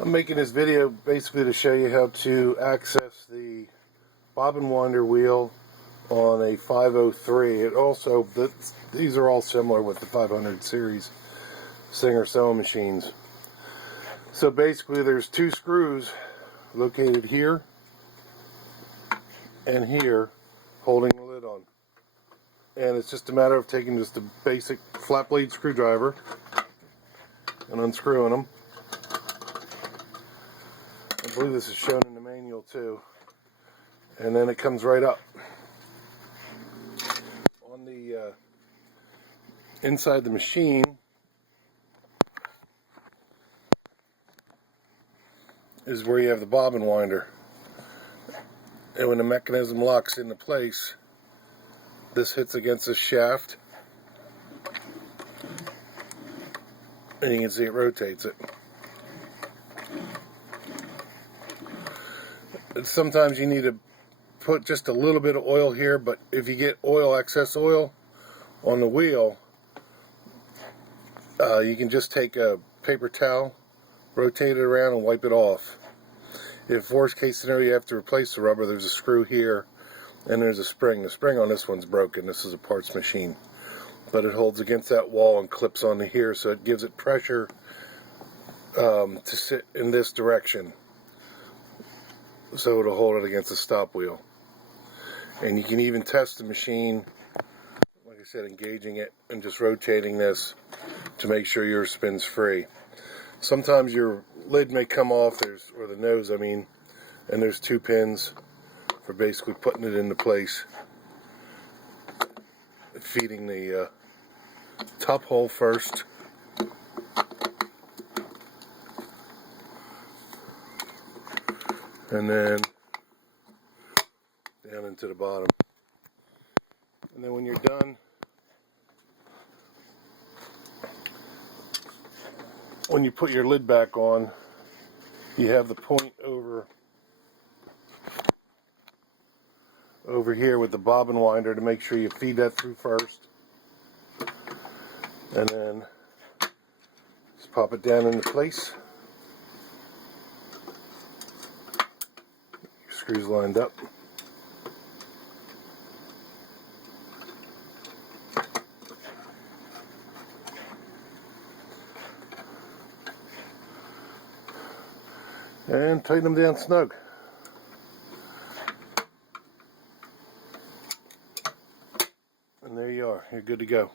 I'm making this video basically to show you how to access the bobbin winder wheel on a 503. It also, these are all similar with the 500 series Singer sewing machines. So basically there's two screws located here and here holding the lid on. And it's just a matter of taking just a basic flat blade screwdriver and unscrewing them. I believe this is shown in the manual too. And then it comes right up. On the inside the machine is where you have the bobbin winder. And when the mechanism locks into place, this hits against the shaft. And you can see it rotates it. And sometimes you need to put just a little bit of oil here, but if you get excess oil on the wheel, you can just take a paper towel, rotate it around and wipe it off. If worst case scenario you have to replace the rubber, there's a screw here and there's a spring. The spring on this one's broken. This is a parts machine. But it holds against that wall and clips onto here, so it gives it pressure to sit in this direction. So it'll hold it against the stop wheel. And you can even test the machine, like I said, engaging it and just rotating this to make sure yours spins free. Sometimes your lid may come off, or the nose I mean, and there's two pins for basically putting it into place. Feeding the top hole first. And then down into the bottom. And then when you're done, when you put your lid back on, you have the point over here with the bobbin winder to make sure you feed that through first. And then just pop it down into place. Your screws lined up. And tighten them down snug. And there you are. You're good to go.